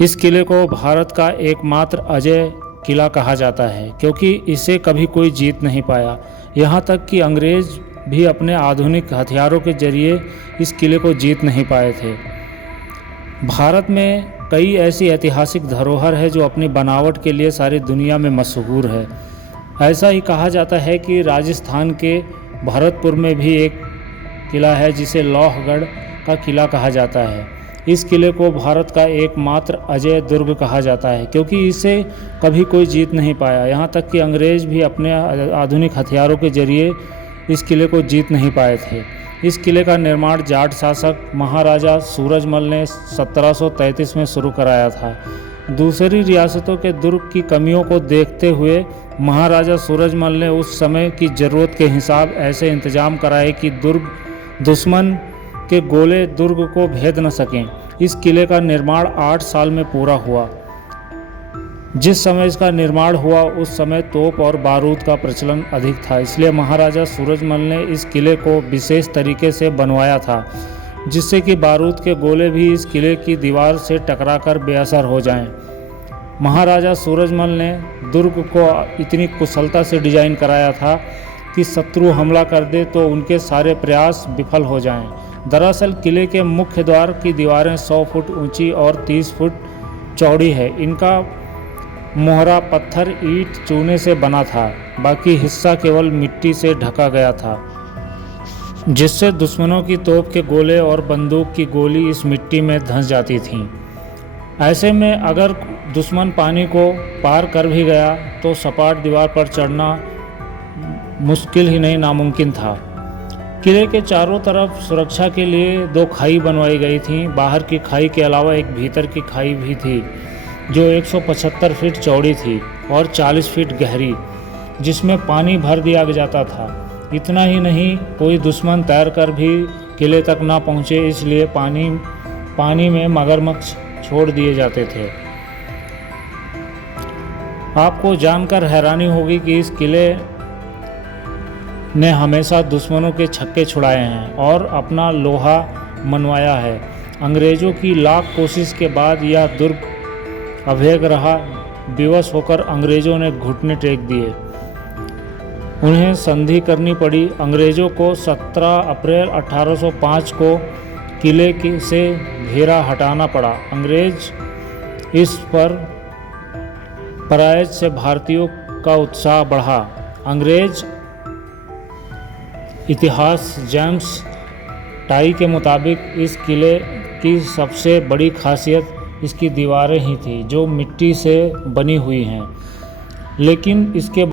इस किले को भारत का एकमात्र अजेय किला कहा जाता है क्योंकि इसे कभी कोई जीत नहीं पाया। यहाँ तक कि अंग्रेज भी अपने आधुनिक हथियारों के जरिए इस किले को जीत नहीं पाए थे। भारत में कई ऐसी ऐतिहासिक धरोहर है जो अपनी बनावट के लिए सारी दुनिया में मशहूर है। ऐसा ही कहा जाता है कि राजस्थान के भरतपुर में भी एक किला है जिसे लोहगढ़ का किला कहा जाता है। इस किले को भारत का एकमात्र अजेय दुर्ग कहा जाता है क्योंकि इसे कभी कोई जीत नहीं पाया। यहाँ तक कि अंग्रेज भी अपने आधुनिक हथियारों के जरिए इस किले को जीत नहीं पाए थे। इस किले का निर्माण जाट शासक महाराजा सूरजमल ने 1733 में शुरू कराया था। दूसरी रियासतों के दुर्ग की कमियों को देखते हुए महाराजा सूरजमल ने उस समय की ज़रूरत के हिसाब ऐसे इंतजाम कराए कि दुश्मन के गोले दुर्ग को भेद न सकें। इस किले का निर्माण 8 साल में पूरा हुआ। जिस समय इसका निर्माण हुआ उस समय तोप और बारूद का प्रचलन अधिक था, इसलिए महाराजा सूरजमल ने इस किले को विशेष तरीके से बनवाया था जिससे कि बारूद के गोले भी इस किले की दीवार से टकराकर बेअसर हो जाएं। महाराजा सूरजमल ने दुर्ग को इतनी कुशलता से डिजाइन कराया था कि शत्रु हमला कर दे तो उनके सारे प्रयास विफल हो जाएं। दरअसल किले के मुख्य द्वार की दीवारें 100 फुट ऊंची और 30 फुट चौड़ी है। इनका मोहरा पत्थर ईंट चूने से बना था, बाकी हिस्सा केवल मिट्टी से ढका गया था जिससे दुश्मनों की तोप के गोले और बंदूक की गोली इस मिट्टी में धंस जाती थीं। ऐसे में अगर दुश्मन पानी को पार कर भी गया तो सपाट दीवार पर चढ़ना मुश्किल ही नहीं नामुमकिन था। किले के चारों तरफ सुरक्षा के लिए 2 खाई बनवाई गई थीं। बाहर की खाई के अलावा एक भीतर की खाई भी थी जो 175 फीट चौड़ी थी और 40 फीट गहरी, जिसमें पानी भर दिया जाता था। इतना ही नहीं, कोई दुश्मन तैरकर भी किले तक ना पहुँचे, इसलिए पानी में मगरमच्छ छोड़ दिए जाते थे। आपको जानकर हैरानी होगी कि इस किले ने हमेशा दुश्मनों के छक्के छुड़ाए हैं और अपना लोहा मनवाया है। अंग्रेज़ों की लाख कोशिश के बाद यह दुर्ग अभेद्य रहा। विवश होकर अंग्रेज़ों ने घुटने टेक दिए। उन्हें संधि करनी पड़ी। अंग्रेज़ों को 17 अप्रैल 1805 को किले से घेरा हटाना पड़ा। अंग्रेज इस पर पराजय से भारतीयों का उत्साह बढ़ा। अंग्रेज इतिहास जेम्स टाई के मुताबिक इस किले की सबसे बड़ी खासियत इसकी दीवारें ही थी जो मिट्टी से बनी हुई हैं, लेकिन इसके